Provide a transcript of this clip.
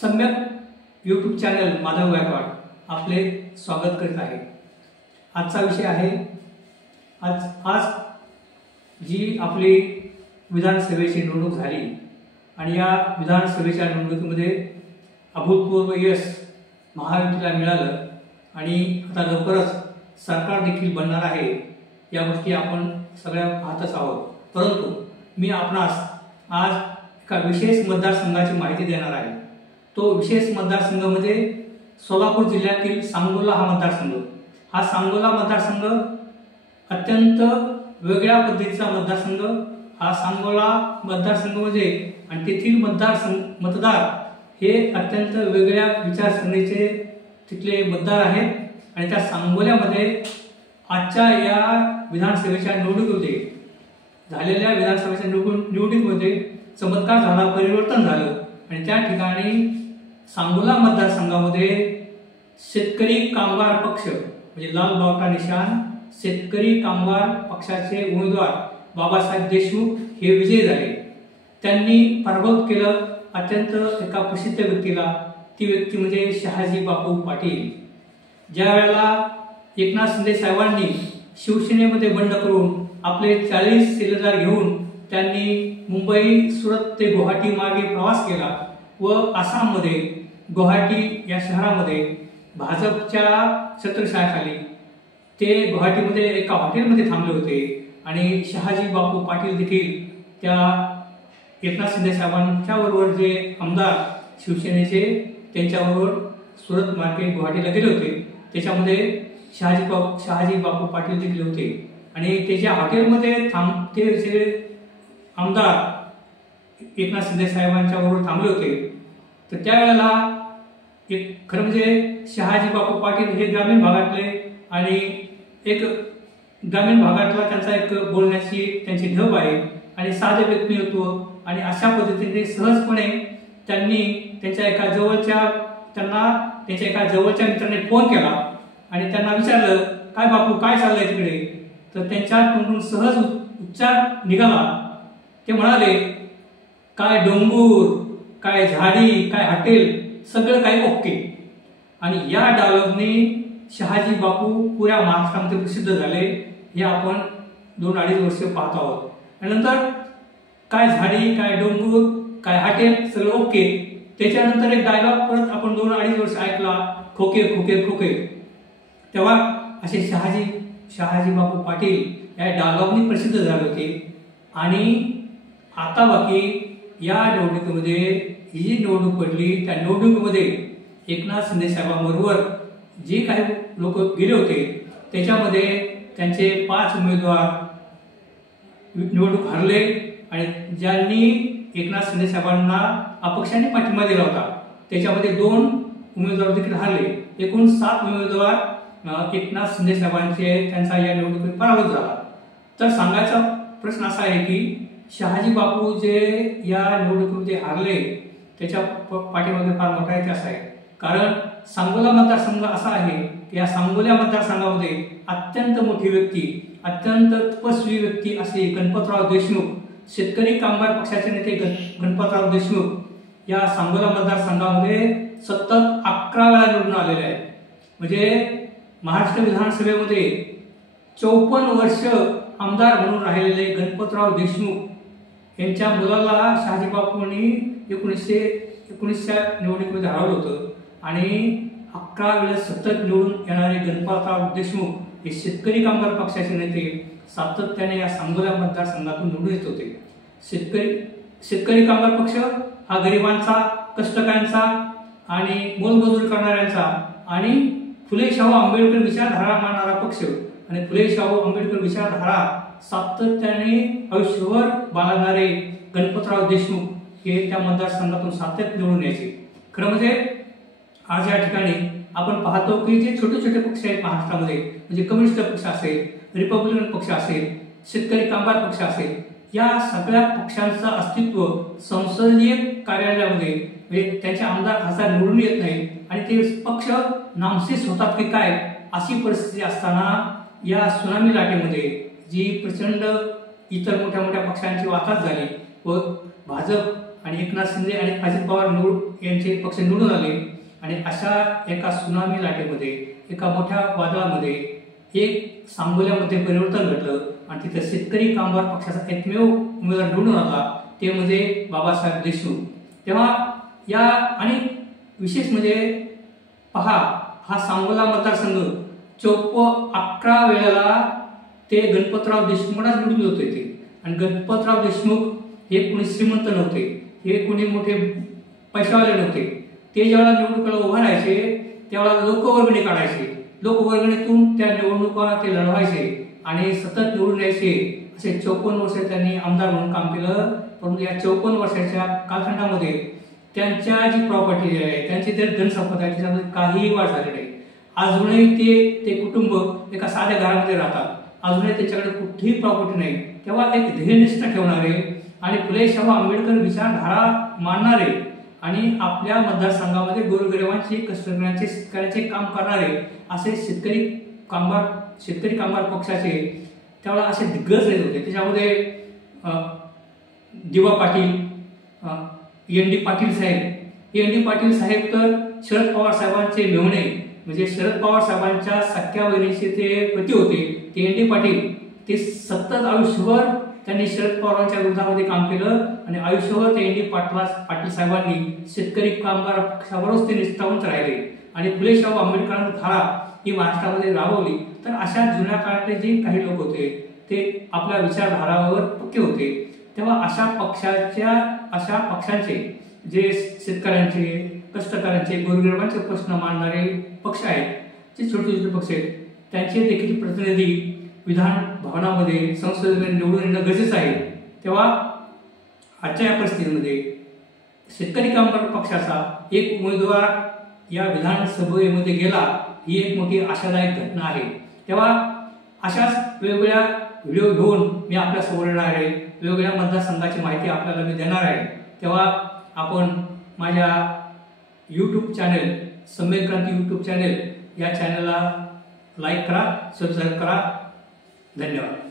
सम्यक YouTube channel Madhav Gaikwad आपले स्वागत करीत आहे। आजचा विषय आहे आज जी आपली विधानसभेची निवडणूक झाली आणि या विधानसभेच्या निवडणुकीमध्ये अभूतपूर्व यश महायुतीला मिळालं आणि आता लवकरच सरकार देखील बनणार आहे। या गोष्टी आपण सगळ्या पाहतच आहोत, परंतु मी आपणास आज एका विशेष मतदारसंघाची माहिती देणार आहे। तो विशेष मतदारसंघ म्हणजे सोलापूर जिल्ह्यातील सांगोला हा मतदारसंघ। हा सांगोला मतदारसंघ अत्यंत वेगळ्या पद्धतीचा मतदारसंघ। हा सांगोला मतदारसंघ म्हणजे आणि तेथील मतदार हे अत्यंत वेगळ्या विचारसरणीचे तिथले मतदार आहेत आणि त्या सांगोल्यामध्ये आजच्या या विधानसभेच्या निवडणुकीमध्ये झालेल्या विधानसभेच्या निवडणुकीमध्ये चमत्कार झाला, परिवर्तन झालं आणि त्या ठिकाणी सांगोला मतदारसंघामध्ये शेतकरी कामगार पक्ष म्हणजे लाल बावटा निशाण शेतकरी कामगार पक्षाचे उमेदवार बाबासाहेब देशमुख हे विजयी झाले। त्यांनी पराभूत केलं अत्यंत एका प्रसिद्ध व्यक्तीला। ती व्यक्ती म्हणजे शहाजी बापू पाटील। ज्या वेळेला एकनाथ शिंदे साहेबांनी शिवसेनेमध्ये बंड करून आपले 40 शिलेदार घेऊन त्यांनी मुंबई सुरत ते गुवाहाटी मार्गे प्रवास केला व आसाममध्ये गुवाहाटी या शहरामध्ये भाजपच्या छत्रछायाखाली ते गुवाहाटीमध्ये एका हॉटेलमध्ये थांबले होते आणि शहाजी बापू पाटील देखील त्या एकनाथ शिंदे साहेबांच्या बरोबर जे आमदार शिवसेनेचे त्यांच्याबरोबर सुरत मार्गे गुवाहाटीला गेले होते। त्याच्यामध्ये शहाजी बापू पाटील देखील होते आणि त्याच्या हॉटेलमध्ये ते सगळे आमदार एकनाथ शिंदे साहेबांच्या बरोबर थांबले होते। तर त्यावेळेला एक खरं म्हणजे शहाजी बापू पाटील हे ग्रामीण भागातले आणि एक ग्रामीण भागातला त्यांचा एक बोलण्याची त्यांची ढब आहे आणि साधे व्यक्तिमत्व आणि अशा पद्धतीने सहजपणे त्यांनी त्यांच्या एका जवळच्या मित्राने फोन केला आणि त्यांना विचारलं, काय बापू काय चाललंय तिकडे? तर त्यांच्या तोंडून सहज उच्चार निघाला। ते म्हणाले, काय डोंगर, काय झाडी, काय हॉटेल, सगळं काही ओके। आणि या डायलॉगने शहाजी बापू पुऱ्या महाराष्ट्रामध्ये प्रसिद्ध झाले। हे आपण 2-2.5 वर्ष पाहत आहोत आणि नंतर काय झाडी, काय डोंगर, काय हॉटेल, सगळं ओके। त्याच्यानंतर एक डायलॉग परत आपण 2-2.5 वर्ष ऐकला, खोके खोके खोके। तेव्हा असे शहाजी बापू पाटील या डायलॉगनी प्रसिद्ध झाले होते। आणि आता बाकी या निवडणुकीमध्ये ही जी निवडणूक पडली त्या निवडणुकीमध्ये एकनाथ शिंदे साहेबांबरोबर जे काही लोक गेले होते त्याच्यामध्ये त्यांचे 5 उमेदवार निवडणूक हरले आणि ज्यांनी एकनाथ शिंदे साहेबांना अपक्षाने पाठिंबा दिला होता त्याच्यामध्ये 2 उमेदवार देखील हरले। एकूण 7 उमेदवार एकनाथ शिंदे साहेबांचे त्यांचा या निवडणुकीत पराभव झाला। तर सांगायचा प्रश्न असा आहे की शहाजी बापू जे या निवडणुकीमध्ये हारले त्याच्या पाठीमागे फार मोठा इतिहास आहे। कारण सांगोला मतदारसंघ असा आहे की या सांगोला मतदारसंघामध्ये अत्यंत मोठी व्यक्ती, अत्यंत तपस्वी व्यक्ती असे गणपतराव देशमुख, शेतकरी कामगार पक्षाचे नेते गणपतराव देशमुख या सांगोला मतदारसंघामध्ये सतत 11 वेळा निवडून आलेले आहेत। म्हणजे महाराष्ट्र विधानसभेमध्ये 54 वर्ष आमदार म्हणून राहिलेले गणपतराव देशमुख यांच्या मुलाला शहाजी बापूंनी 1919च्या निवडणुकीमध्ये हरवलं होतं आणि 11 वेळेस सतत निवडून येणारे गणपतराव देशमुख हे शेतकरी कामगार पक्षाचे नेते सातत्याने या सांगोला मतदारसंघातून निवडून येत होते। शेतकरी कामगार पक्ष हा गरिबांचा, कष्टकऱ्यांचा आणि मोलमजुरी करणाऱ्यांचा आणि फुले शाहू आंबेडकर विचारधारा मानणारा पक्ष आणि फुले शाहू आंबेडकर विचारधारा सातत्याने आयुष्यभर बाळगणारे गणपतराव देशमुख हे त्या मतदारसंघातून सातत्याने निवडून यायचे। खरं म्हणजे आज या ठिकाणी आपण पाहतो की जे छोटे छोटे पक्ष आहेत महाराष्ट्रामध्ये म्हणजे कम्युनिस्ट पक्ष असेल, रिपब्लिकन पक्ष असेल, शेतकरी कामगार पक्ष असेल, या सगळ्या पक्षांचं अस्तित्व संसदीय कार्यालयामध्ये म्हणजे त्यांचे आमदार खासदार निवडून येत नाहीत आणि ते पक्ष नामशेष होतात की काय अशी परिस्थिती असताना या सुनामी लाटेमध्ये जी प्रचंड इतर मोठ्या मोठ्या पक्षांची वाताहत झाली व भाजप आणि एकनाथ शिंदे आणि अजित पवार यांचे पक्ष निवडून आले आणि अशा एका सुनामी लाटेमध्ये, एका मोठ्या वादळामध्ये एक सांगोल्यामध्ये परिवर्तन घडलं आणि तिथे शेतकरी कामगार पक्षाचा एकमेव उमेदवार निवडून आला, ते म्हणजे बाबासाहेब देशमुख. तेव्हा या आणि विशेष म्हणजे पहा, हा सांगोला मतदारसंघ 11 वेळेला ते गणपतराव देशमुखच निवडून होते ते. आणि गणपतराव देशमुख हे कोणी श्रीमंत नव्हते, हे कोणी मोठे पैशावाले नव्हते. ते जेव्हा निवडणुकीला उभा राहायचे तेव्हा लोकवर्गणी काढायचे, लोकवर्गणीतून त्या निवडणुका ते लढवायचे आणि सतत निवडून यायचे. असे 54 वर्ष त्यांनी आमदार म्हणून काम केलं. परंतु या 54 वर्षाच्या कालखंडामध्ये त्यांच्या जी प्रॉपर्टी आहे, त्यांची जे धनसंपदा आहे, त्याच्यामध्ये काहीही वाढ झाली नाही. अजूनही ते कुटुंब एका साध्या घरामध्ये राहतात, अजूनही त्यांच्याकडे कुठलीही प्रॉपर्टी नाही. तेव्हा एक ध्येयनिष्ठा ठेवणारे आणि फुले शाहू आंबेडकर विचारधारा मानणारे आणि आपल्या मतदारसंघामध्ये गोरगरिबांचे, कष्टकऱ्यांचे, शेतकऱ्यांचे काम करणारे असे शेतकरी कामगार पक्षाचे त्यावेळेला असे दिग्गज येत होते. त्याच्यामध्ये दिवा पाटील, एन डी पाटील साहेब तर शरद पवार साहेबांचे मेहुणे, म्हणजे शरद पवार साहेबांच्या सख्या बहिणीचे ते पती होते. ते एन डी पाटील, ते सतत आयुष्यभर त्यांनी शरद पवारांच्या विरोधामध्ये काम केलं आणि आयुष्यभर ते एन डी पाटील साहेबांनी शेतकरी कामगार पक्षावरच ते निष्ठावंत राहिले आणि फुले शाहू आंबेडकरांची धारा ही महाराष्ट्रामध्ये राबवली. तर अशा जुन्या काळातले जे काही लोक होते ते आपल्या विचारधारावर पक्के होते. तेव्हा अशा पक्षांचे जे शेतकऱ्यांचे, कष्टकऱ्यांचे, गोरगरिबांचे प्रश्न मांडणारे पक्ष आहेत, जे छोटे छोटे पक्ष आहेत, त्यांचे देखील प्रतिनिधी विधान भवनामध्ये, संसदेमध्ये निवडून येणं गरजेचं आहे. तेव्हा आजच्या या परिस्थितीमध्ये शेतकरी कामगार पक्षाचा एक उमेदवार या विधानसभेमध्ये गेला, ही एक मोठी आशादायक घटना आहे. तेव्हा अशाच वेगवेगळ्या व्हिडिओ घेऊन मी आपल्या समोर येणार आहे, वेगवेगळ्या मतदारसंघाची माहिती आपल्याला मी देणार आहे. तेव्हा आपण माझ्या यूट्यूब चॅनल, सम्यक क्रांती यूट्यूब चॅनल, या चॅनलला लाईक करा, सबस्क्राईब करा. धन्यवाद.